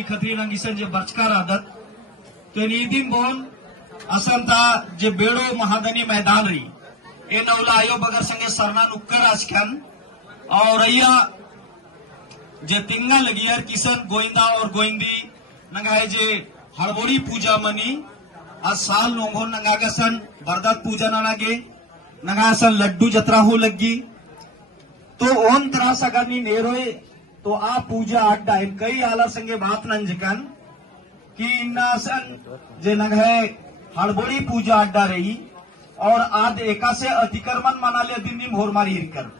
ती खत्री रंगीसन जे बचकार आदत तो नीदिम बोन असंता जे बेड़ो महादनी मैदान रही ए नवला आयो बगर संगे सरना नुक्कर आजकन और अय्या जे तिंगा लगियर किशन गोइंदा और गोइंदी नंगाए जे हड़बोड़ी पूजा मनी आज साल नोंगो नंगागसन बरदत पूजा नागे नंगासन लड्डू जत्रा हो लगी तो ओन तरह सगनी नेरोए तो आ पूजा अड्डा इन कई आला संगे बात नंजकन कि इन्नासन जे नंगे हड़बोड़ी पूजा अड्डा रही और आज एका से अतिक्रमण मना लिया दिन भोर मारी कर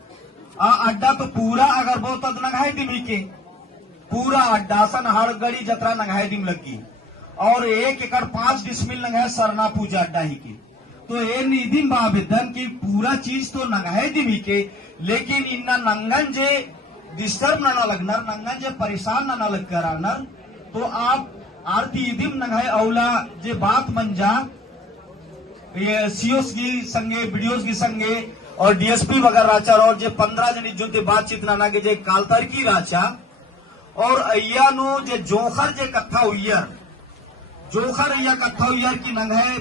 आ अड्डा तो पूरा अगर बहुत नंगाई दिम के पूरा अड्डा सन हड़गड़ी जत्रा नंगाई दिम लगी और 1 एकड़ 5 डिसमिल नंगाए सरना पूजा अड्डा ही की तो ये निधिम बाबेदन की पूरा चीज तो नंगाई दिम के लेकिन इन्ना नंगन जे डिस्टर्ब ना लगनर नंगन जे परेशान ना लग करानर तो आप आरती इदिम नंगाए अवला जे बात मंजा ये सीओस की संगे वीडियोस की संगे और डीएसपी वगैरह राचा और जे 15 जनी जो ते बातचीत ना के जे कालतर की राचा और अय्या नो जे जोखर जे कथा हुईयर जोखर अय्या कथा हुईयर की नंगाए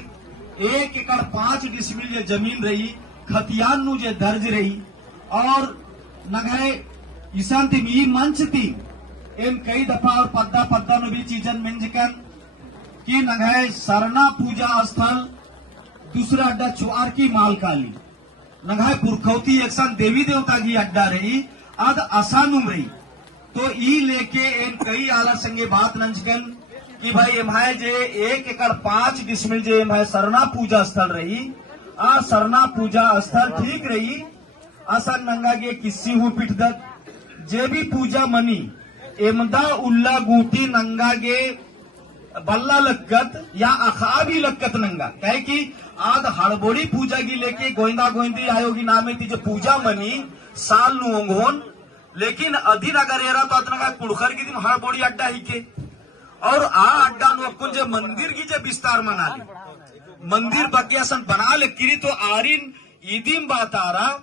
1 एकड़ 5 डिसमिल जे जमीन रही खतियान नु जे दर्ज रही और नंगाए ईशान ती ई मंच थी एम कई दफा और पद्दा में भी चीजन मिंजकन की नंगाए सरना पूजा स्थल दूसरा अड्डा चुआर की मालकाली नंगाए पुरखौती एक देवी देवता की अड्डा रही आद आसानुम रही तो ई लेके इन कई आला संगे बात नंजकन कि भाई एमाय जे 1 एकड़ 5 डिसमिल जे एमाय सरना पूजा स्थल रही आ सरना पूजा स्थल ठीक रही आसन नंगा के किस्सी हूँ पिटदत जे भी पूजा मनी एमदा उल्ला गुटी नंगा गे बल्ला लक्कत या अखा भी लक्कत नंगा कहे कि आद हड़बोड़ी पूजा की लेके गोइंदा गोइंदी आयोगी नामे थी जो पूजा मनी साल नुंगोन लेकिन अधिन अगर एरा तो अतनगा कुड़खर की दिन हड़बोड़ी अड्डा ही के और आ अड्डा नु अपन जे मंदिर की जे विस्तार मना ली मंदिर बकियासन बना ले किरी तो आरिन ईदिम बात आ रहा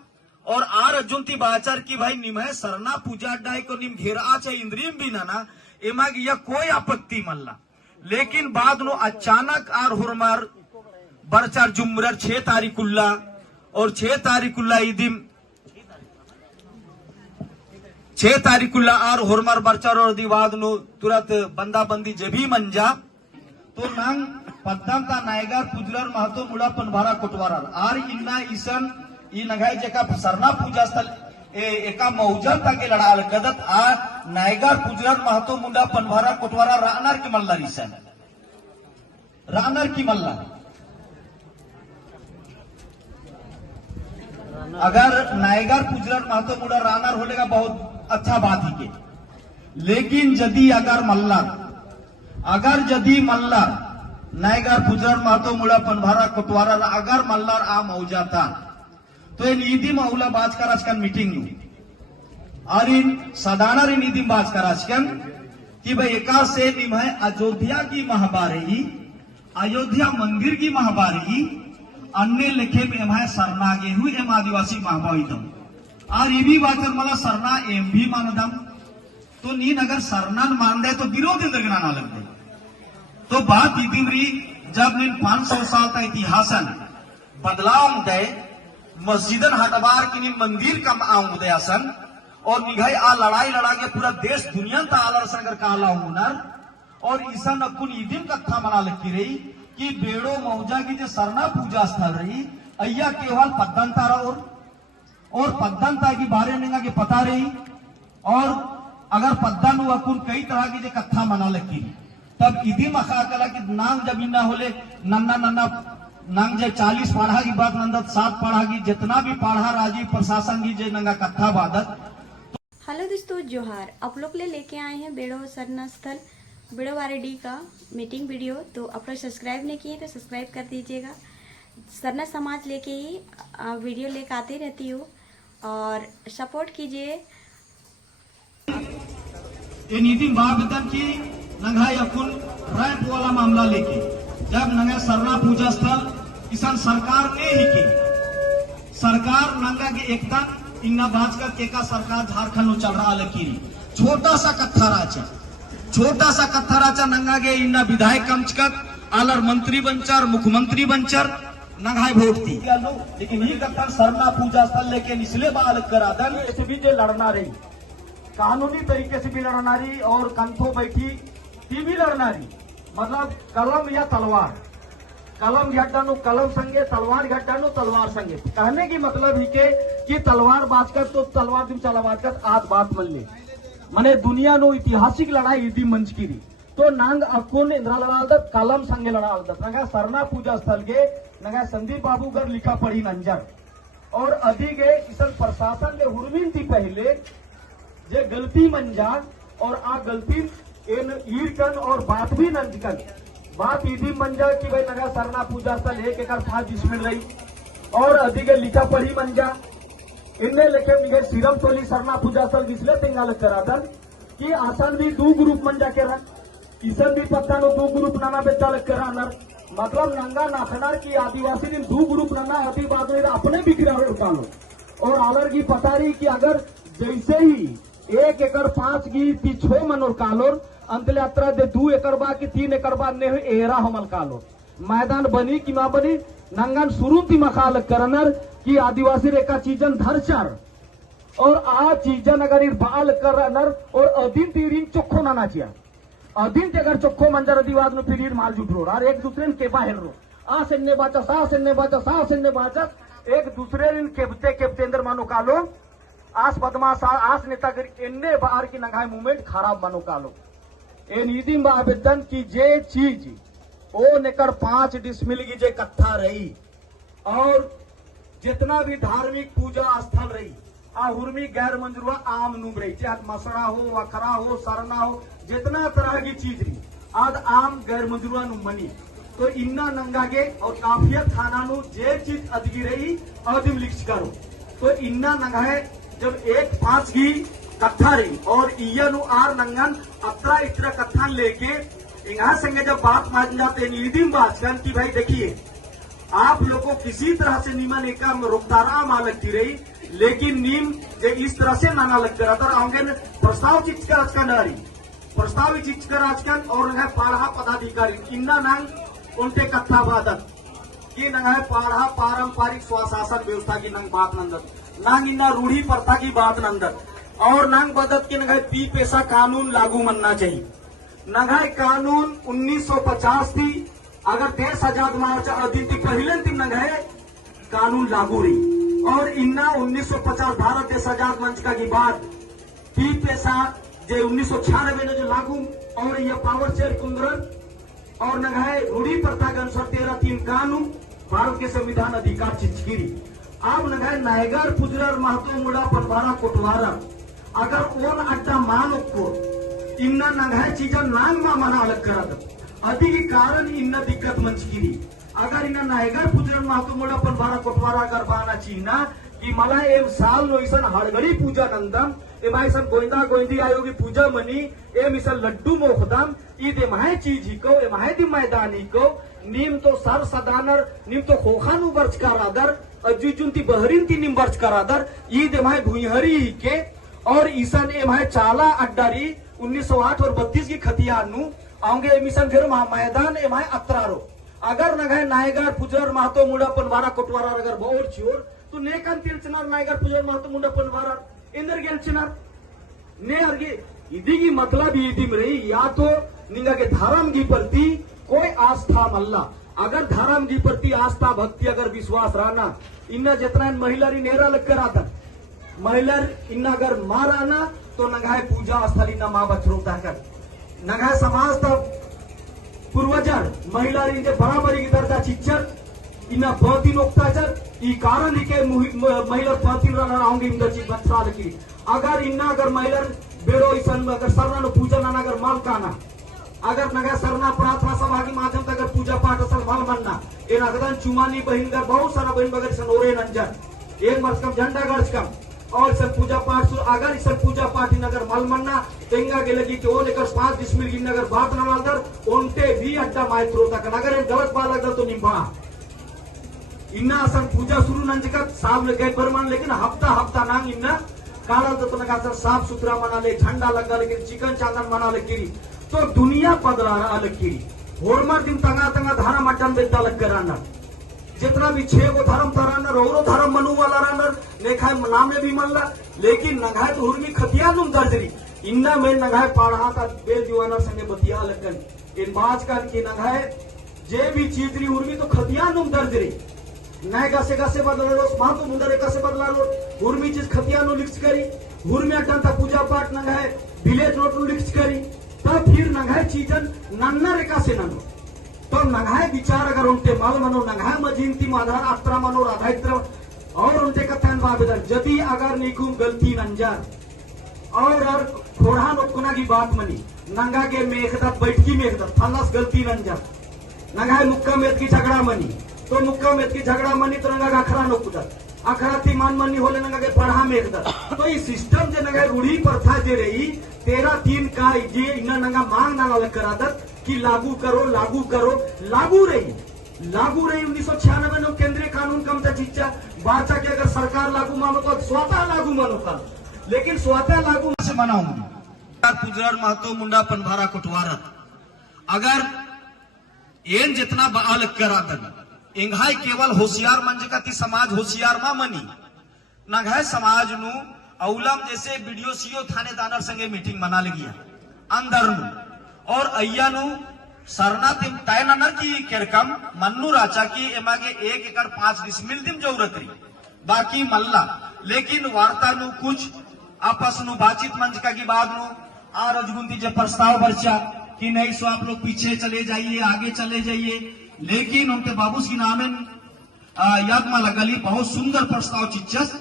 और आर अर्जुनती बाचार की भाई निमह सरना पूजा अड्डा को निम घेरा चाहे इंद्रियम भी ना एमा यह कोई आपत्ति मल्ला लेकिन बाद नो अचानक आर हुरमार बरचार जुमरर 6 तारीखुल्ला और 6 तारीखुल्ला ईदिम 6 तारीखुल्ला आर हुरमार बरचार और दिवाद नो तुरंत बंदा बंदी जभी मंजा तो नंग पद्दम का नायगार पुजलर महतो मुड़ा पनभारा कोटवारा आर इन्ना ईसन ई नगाई जेका सरना पूजा स्थल एका मौजल ताके लड़ाल गदत आ नायगार पुजलर महतो मुंडा पनभारा कोटवारा रानर की मल्ला रीसन रानर की मल्ला अगर नायगार पुजलर महतो मुंडा रानर होने का बहुत अच्छा बात ही के लेकिन जदी अगर जदी मल्लार नायगार पुजलर महतो मुंडा पनभारा कोटवारा अगर मल्लार आ मौजाता तो इन ईदिम अवला बाज का राजकन मीटिंग और इन साधारण इन ईदिम बाज का राजकन कि भाई एका से निमय अयोध्या की महाबारी अयोध्या मंदिर की महाबारी अन्य लेखे में एम सरनागे हुई एम आदिवासी महाबाईदम और ये भी बात मला सरना एम भी मानदम तो नीन अगर सरना मान दे तो विरोध इंद्रगना ना लग दे तो बात ईदिम रही जब नीन 500 साल का इतिहासन बदलाव दे मस्जिदन हटबार की मंदिर का आउदयासन और निघाई आ लड़ाई लड़ा के पूरा देश दुनिया ता आलर संगर काला हुनर और ईसन अकुन ईदिम कथा मना लगी रही कि बेड़ो मौजा की जो सरना पूजा स्थल रही अय्या केवल पद्दंता और पद्दंता की बारे निगा के पता रही और अगर पद्दन अकुन कई तरह की जो कथा मना लगी तब ईदिम अखा कला की नाम जब इन्ना होले नन्ना नन्ना नंग जे 40 पाढ़ा की बात नंदत 7 पाढ़ा की जितना भी पाढ़ा राजीव प्रशासन की जे नंगा कथा बादत। हेलो दोस्तों जोहार, आप लोग लेके आए हैं बेड़ो सरना स्थल बेड़ो वारेडी का मीटिंग वीडियो। तो आप लोग सब्सक्राइब नहीं किए तो सब्सक्राइब कर दीजिएगा। सरना समाज लेके ही वीडियो लेके आती रहती हूँ और सपोर्ट कीजिए। ये नीति महाविद्यालय की नंगाई अकुन रैंप वाला मामला लेके जब नंगा सरना पूजा स्थल किसान सरकार ने ही की सरकार नंगा के एकदम इन्ना भाजकर के का सरकार झारखंड में चल रहा लकीरी छोटा सा कत्था राजा छोटा सा कत्थराचा नंगागे इन्ना विधायक कमचकत आलर मंत्री बंचर मुख्यमंत्री बंचर नंगाय वोट दी लेकिन ही कत्थर सरना पूजा स्थल लेके निचले बाल करादन ऐसे भी जे लड़ना रही कानूनी तरीके से भी लड़नारी और कंथों बैठी ती भी लड़नारी मतलब कलम या तलवार कलम घट्टानु कलम संगे तलवार घट्टानु तलवार संगे कहने की मतलब ही के कि तलवार बाजकर तो तलवार तुम चलावाजकर आज बात मन ले मने दुनिया नो ऐतिहासिक लड़ाई इदी मंच की रही तो नांग अकुन इंद्रा लड़ालदत कलम संगे लड़ालदत नगा सरना पूजा स्थल के नगा संदीप बाबू घर लिखा पड़ी नंजर और अधिके इसन प्रशासन के हुरमिन थी पहले जे गलती मंजा और आ गलती इन ईरकन और बात भी नंजकन बात इदी मंजा कि भाई नगा सरना पूजा स्थल 1 एकड़ 5 डिसमिल रही और अधिके लिखा पड़ी मंजा इनमें लेके निगे सिरम टोली सरना पूजा स्थल इसलिए तिंगाल करादन कि आसान भी 2 ग्रुप मंजा के रन किसन भी पत्ता नो 2 ग्रुप नाना बेचा लग करानर मतलब नंगा नाखनार की आदिवासी दिन 2 ग्रुप नंगा आदि बात अपने बिखरा उठा लो और आलर की पता रही कि अगर जैसे ही 1 एकड़ 5 की 6 मनोर कालोर अंतले अत्र दे 2 एकड़ बा की 3 एकड़ बा ने एरा हमल कालोर मैदान बनी कि मा बनी नंगन शुरू ती मखाल करनर कि आदिवासी रेखा चीजन धरचर और आ चीजन अगर इर बाल करनर और अधीन तीरिन चोखो नाना चिया अधीन ते अगर चोखो मंजर आदिवाद नो फिर माल जुट रो और एक दूसरे के बाहर रो आ सेन्ने बाचा सा सेन्ने बाचा सा सेन्ने बाचा एक दूसरे दिन केबते केबते अंदर मानो कालो आस बदमाश आस नेतागिरी इन्ने बाहर की नंगाई मूवमेंट खराब मानो कालो ए नीति में आवेदन की जे चीज ओ नेकर 5 डिसमिल की जे कत्था रही और जितना भी धार्मिक पूजा स्थल रही आ हुर्मी गैर मंजूर आम नूम रही चाहे मसड़ा हो वखरा हो सरना हो जितना तरह की चीज रही आज आम गैर मंजूर मनी तो इन्ना नंगागे और काफियत खाना नु जे चीज अदगी रही अदिम लिख करो तो इन्ना नंगाए जब 1-5 की कत्था रही और इयनु आर नंगन अतरा इतरा कत्था लेके यहाँ संगे जब बात मान जाते नीदिम बात की भाई देखिए आप लोगों को किसी तरह से नीमन एक रुखदारा मां लगती रही लेकिन नीम जो इस तरह से नाना लग रहा था आगे प्रस्ताव चिच कर आजकल डारी प्रस्ताव चिच कर आजकल और पाढ़ा पदाधिकारी इन्ना नंग उनके कत्था बादत की नंग है पाढ़ा पारंपरिक स्वशासन व्यवस्था की नंग बात नंदत नंग इन्ना रूढ़ी प्रथा की बात नंदत और नंग बदत की नंग पी पैसा कानून लागू मनना चाहिए नंग कानून 1950 थी अगर देश आजाद मार्च अधीन थी पहले दिन नंग कानून लागू रही और इन्ना 1950 भारत देश आजाद मंच का की बात पी पैसा जे 1996 में जो लागू और यह पावर शेयर कुंद्रन और नगाए रूढ़ी प्रथा के अनुसार 13-3 कानून भारत के संविधान अधिकार चिचगिरी अब नगाए नायगार पुजरर महतो मुड़ा पनवारा कोटवारा अगर ओन अड्डा मानो को इन्ना नगाए चीजा नांग मा मना अलग करत अधिक कारण इन्ना दिक्कत मंचगिरी अगर इन्ना नायगार पुजरर महतो मुड़ा पनवारा कोटवारा अगर बाना चीना कि मला एम साल नो इसन हड़गड़ी पूजा नंदम एम इसन गोविंदा गोविंदी आयोगी पूजा मनी एम इसन लड्डू मोखदम ईद एमाहे चीज ही को एमाहे दी मैदानी को नीम तो सर सदानर नीम तो खोखानु बर्च करादर अजुजुंती बहरीन नीम बर्च करादर ईद एमाहे भुईहरी ही के और ईसन एमाहे चाला अड्डारी 1908 और 32 की खतियान नु आऊंगे एमिसन फिर मैदान एमाहे अतरारो अगर नगाए नायगार पुजर महतो मुड़ा पनवारा कोटवारा अगर बहुत चियोर तो नेकन तिलचनार नायगार पुजर महतो मुड़ा पनवारा इंदर गेलचनार ने अर्गे इदी की मतलब इदी में रही या तो निंगा के धर्म की प्रति कोई आस्था मल्ला अगर धर्म की प्रति आस्था भक्ति अगर विश्वास रहना इन्ना जितना महिला नेहरा लग कर आता महिला इन्ना अगर मार आना तो नगाए पूजा स्थल इन्ना माँ बचरोता कर नगाए समाज तब पूर्वजर महिला बराबरी की दर्जा चिच्चर इन्ना बहुत ही नोक्ताचर ई कारण के महिला पाती होंगे इंदर चीज बच्चा की अगर इन्ना अगर महिला बेड़ो इसन अगर सरना पूजा नाना अगर माल काना अगर नगर सरना प्रार्थना सभा के माध्यम से अगर पूजा पाठ असल माल मनना इन अगदन चुमानी बहन कर बहुत सारा बहन बगर सनोरे नंजन एक वर्ष कम झंडा गर्ज कम और सब पूजा पाठ अगर इस पूजा पाठ नगर मल मनना तेंगा के लगी कि वो लेकर 5 डिसमिल की नगर बात न मालदर उनते भी अड्डा माइत्रो तक अगर गलत बात लगता तो निभा इन्ना असन पूजा शुरू नंजकत साफ गए परमान लेकिन हफ्ता नांग इन्ना काला तो नगा साफ सुथरा मना ले झंडा लगा लेकिन चिकन चांदन मना ले गिरी तो दुनिया बदला रहा अलग की होड़मार दिन तंगा तंगा धारा मटन बेता लग कराना जितना भी 6 गो धर्म तराना रोरो धर्म मनु वाला रानर लेखा नामे भी मल्ला लेकिन नगाए तो हुर्मी खतिया नुम दर्जरी इन्ना में नगाए पाढ़ा का बेल दीवाना संगे बतिया लगन इन बाज का की नगाए जे भी चीज री हुर्मी तो खतिया नुम दर्जरी नए गसे गसे बदला लो मां तो मुंडरे कसे बदला लो हुर्मी चीज खतिया नु लिख करी हुर्मी अटन ता पूजा पाठ नगाए विलेज नोट नु लिख करी तब फिर नगाए चीजन नन्ना रेखा से ननो तो नगाए विचार अगर उनते मल मनो नगाए मजीनती आधार आत्रा मनो राधाइत्र और उनते कथन बाबेदर यदि अगर निकुम गलती नंजार और खोड़ा नोकुना की बात मनी नंगा के मेघदत बैठकी मेघदत फलस गलती नंजार नगाए मुक्का मेद की झगड़ा मनी तो मुक्का मेद की झगड़ा मनी तो नंगा अखरा नोकुदत अखरा ती मान मनी होले नंगा के पढ़ा मेघदत तो ये सिस्टम जे नगाए रूढ़ी प्रथा जे रही 13-3 का जे इना नंगा मांग नांगा लग करादत कि लागू करो लागू रही 1996 में केंद्रीय कानून कमता चिच्चा बाचा के अगर सरकार लागू मानो तो स्वतः लागू मानो का लेकिन स्वतः लागू से मनाऊंगी पुजर महतो मुंडा पनभारा कुटवारत अगर एन जितना बाल करादन इंघाई केवल होशियार मंज का ती समाज होशियार मा मनी नघाय समाज नु औलम जैसे वीडियो सीओ थानेदार संगे मीटिंग मना लिया अंदर नु और अय्यानु सरना तिम तय ननर की केरकम मन्नू राचा की एमागे 1 एकड़ 5 डिसमिल दिम जरूरत रही बाकी मल्ला लेकिन वार्ता नु कुछ आपस नु बातचीत मंच का की बात नु आ रजगुंती जो प्रस्ताव बरचा कि नहीं सो आप लोग पीछे चले जाइए आगे चले जाइए लेकिन उनके बाबू की नाम याद मा लगली बहुत सुंदर प्रस्ताव चिच्चस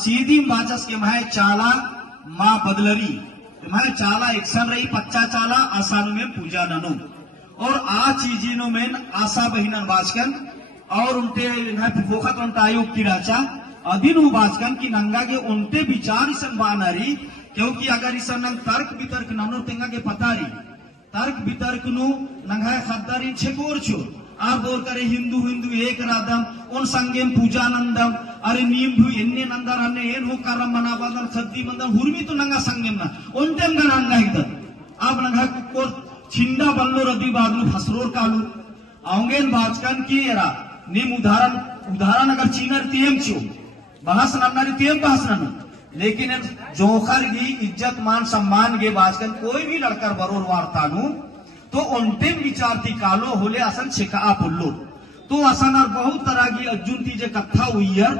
सीधी बाचस के मह चाला माँ बदलरी मैं चाला एक्शन रही पच्चा चाला आसानु में पूजा ननु और आ चीजिनो में आशा बहिनन बाजकन और उनते वोखत उनता आयोग की राचा अधीन बाजकन की नंगा के उनते विचार इसन बानारी क्योंकि अगर इसन नंग तर्क वितर्क ननो तेंगा के पतारी तर्क वितर्क नु नंगा खद्दारी छेकोर छो आप बोल करे हिंदू एक राधम उन संगेम पूजा नंदम अरे नीम भू एन्ने नंदर अन्ने एन हो करम मना बदल सद्दी मंदर हुर्मी तो नंगा संगेम ना उनतेम का नंगा इधर आप नंगा को छिंडा बल्लो रदी बादलू फसरोर कालू आउंगेन बाजकन की एरा नीम उदाहरण अगर चीनर तियम छो बहस नन्नारी तियम बहस नन्ना लेकिन जोखर की इज्जत मान सम्मान के बाजकन कोई भी लड़कर बरोर वार्तानु तो उनते विचार थी कालो होले असन छिका पुल्लो तो असन और बहुत तरह की अर्जुन थी जे कथा हुई है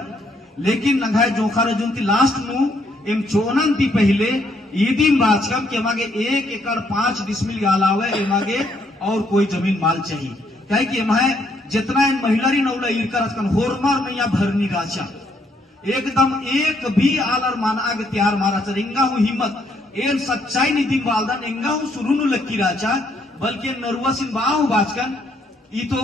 लेकिन नंगाए जोखर अर्जुन थी लास्ट नु एम चोनन थी पहले ईदीम बाजकम के मागे 1 एकड़ 5 डिसमिल के अलावा एमागे और कोई जमीन माल चाहिए कहे कि एमाए जितना इन महिलारी नौला इरकर होरमार नैया भरनी राचा एकदम एक भी आलर माना आगे त्यार मारा चरेंगा हूँ हिम्मत एन सच्चाई निधि वालदन एंगा हूँ सुरुनु लक्की राचा बल्कि नरुआ सिंह बाहु बाजकन ये तो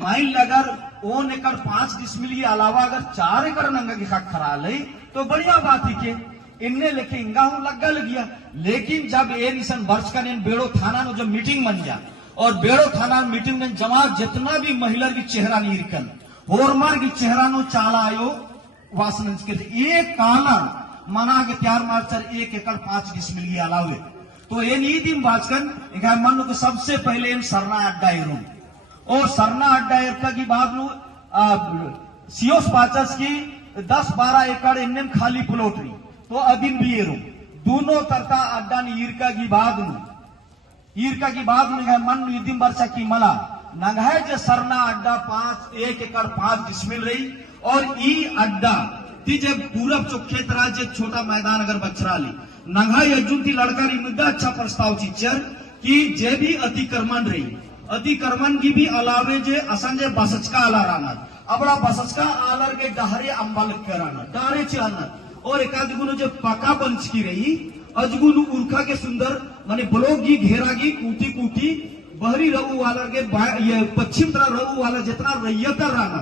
माइल लगर 1 एकड़ 5 डिसमिल के अलावा अगर 4 एकड़ नंगा के खाक खरा ले तो बढ़िया बात ही के इनने लेके इंगा हूँ लग्गा लगिया लेकिन जब ए निशन वर्ष का बेड़ो थाना नो जब मीटिंग बन जा और बेड़ो थाना मीटिंग में जमा जितना भी महिला की चेहरा नीरकन होरमार की चेहरा नो चाला आयो वासन एक काला मना के त्यार मारचर 1 एकड़ 5 डिसमिल के अलावे तो ये नी दिन बाजकन मन को सबसे पहले इन सरना अड्डा एरू और सरना अड्डा एरका की बात नु सियोस पाचस की 10-12 एकड़ इन्ने खाली प्लॉट रही तो अदिन भी एरू दोनों तरता अड्डा नी ईरका की बात मन निदिन वर्षा की मला नंगाए जे सरना अड्डा 1 एकड़ 5 डिसमिल रही और ई अड्डा तीजे पूरब चौखेत राज्य छोटा मैदान अगर बचरा ली नंगाई अर्जुन थी लड़कारी मुद्दा अच्छा प्रस्ताव चिच्चर कि जे भी अतिक्रमण रही अतिक्रमण की भी अलावे जे असंजय बसचका आला राना अबड़ा बसचका आलर के डहरे अंबाल कराना डारे चाना और एकाद गुनो जो पका पंच की रही अजगुनु उर्खा के सुंदर माने ब्लॉक की घेरा की कूटी बहरी रहू वाला के ये पश्चिम तरफ रहू वाला जितना रैयतर राना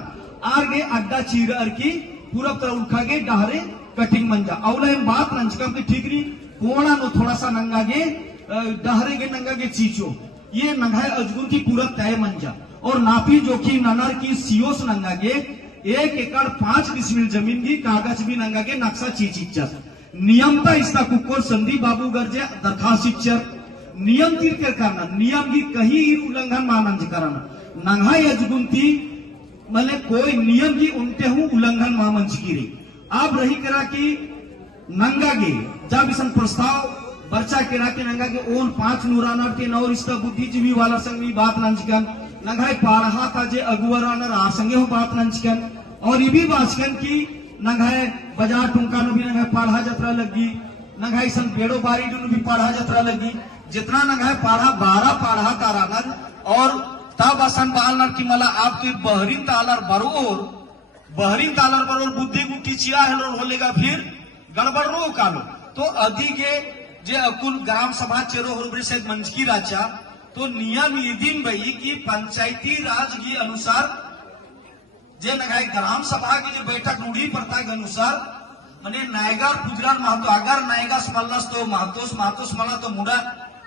आगे अड्डा चीर की पूरब तरफ उर्खा के डहरे कटिंग मंजा अवला बात नंचकम की ठीक रही कोणा नो थोड़ा सा नंगा के डहरे के नंगा के चीचो ये नंगाए अजगुन की पूरा तय मंजा और नापी जोखी ननर की सियोस नंगा के 1 एकड़ 5 डिसमिल जमीन की कागज भी नंगा के नक्शा चीचिच्चर नियमता इसका कुक्कोर संदीप बाबू गर्जे दरखास्त चिच्चर नियम तीर करना नियम की कहीं उल्लंघन मानंज करना नंगा यजगुंती मले कोई नियम की उनते हूँ उल्लंघन मामंज की रे आप रही करा कि नंगा गे जब इसन प्रस्ताव बर्चा केरा के नंगा के ओन 5 नूराना के नौ रिश्ता बुद्धिजीवी वाला संग भी बात नंचकन नंगाई पारहा था जे अगुवराना आ संगे हो बात नंचकन और ये भी बाचकन की नंगाई बाजार टुंका नु भी नंगाई पारहा जत्रा लगी नंगाई सन बेड़ो बारी नु भी पारहा जत्रा लगी जितना नंगाई पारहा 12 पारहा तारानर और तब असन बालनर की मला आप तो बहरीन तालर बरोर बुद्धि गुट्टी चिया है होलेगा फिर गड़बड़ रो कालो तो अधिके जे अकुल ग्राम सभा चेरो होबरे से मंजकी राजा तो नियम यदीन बई की पंचायती राज के अनुसार जे नगाई ग्राम सभा की जो बैठक रूढ़ी प्रथा के अनुसार मने नायगार पुजरार महतो अगर नायगा स्मलस तो महतोस मला तो मुड़ा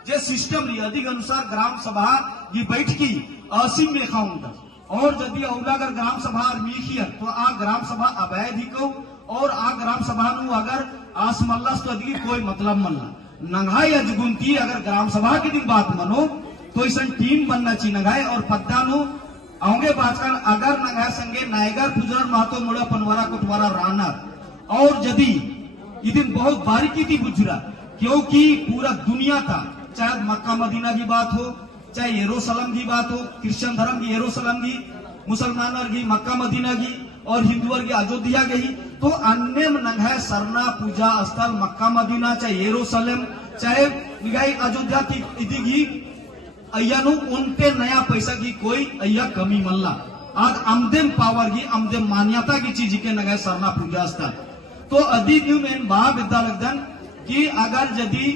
जे सिस्टम री अधिक अनुसार ग्राम सभा की बैठकी असीम में खाऊंगा और यदि अगर ग्राम सभा मीखियर तो आ ग्राम सभा अवैध ही को और आ ग्राम सभा नु अगर आसमल्लस तो अधिक कोई मतलब मल्ला नंगाई अजगुंती अगर ग्राम सभा की दिन बात मनो तो इसन टीम बनना चाहिए नंगाई और पद्दा नु आगे बातकर अगर नंगाई संगे नायगर पुजरन महतो मुड़ा पनवारा कुटवारा रानर और यदि ये दिन बहुत बारीकी थी बुझरा क्योंकि पूरा दुनिया था चाहे मक्का मदीना की बात हो चाहे यरूशलेम की बात हो क्रिश्चियन धर्म की यरूशलेम की मुसलमान की मक्का मदीना की और हिंदू की अयोध्या गई तो अन्य नंगाई सरना पूजा स्थल मक्का मदीना चाहे यरूशलेम चाहे निगाई अयोध्या की अय्यानु उनते नया पैसा की कोई अय्या कमी मल्ला आज अमदेम पावर की अमदेम मान्यता की चीज के नगाई सरना पूजा स्थल तो अधिक में बा विद्या लगदन कि अगर यदि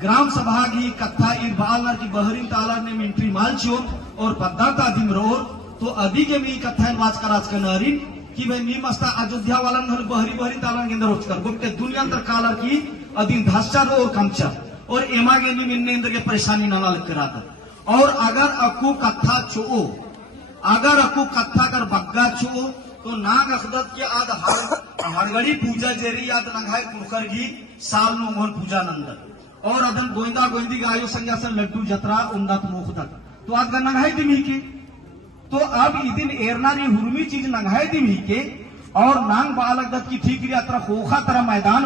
ग्राम सभा की कथा इरबालर की बहरीन तालर ने मिंट्री माल चो और पद्दाता दिमरोर तो अधिक में कथा वाच कराच कनरिन कि भाई मी मस्ता अयोध्या वाला बहरी तालर के अंदर रोचकर गुप्ते दुनिया अंदर कालर की अधीन धास्चा और कमचा और एमा के मिन्ने अंदर के परेशानी नाना लग करा था और अगर अकु कथा चो अगर अकु कथा कर बग्गा चो तो नाग अखदत के आद हड़गड़ी पूजा जेरी आद नंगाई कुरकर की साल नो मोहन पूजा नंदन और अदन गोविंदा गोविंदी गायो संज्ञासन लड्डू जत्रा उन्नत मुख तक तो आज नंगाई दिमी के तो अब इदिन एरनारी हुरमी चीज नंगाई दिमी के और नांग बालक दत्त की ठीक यात्रा खोखा तरह मैदान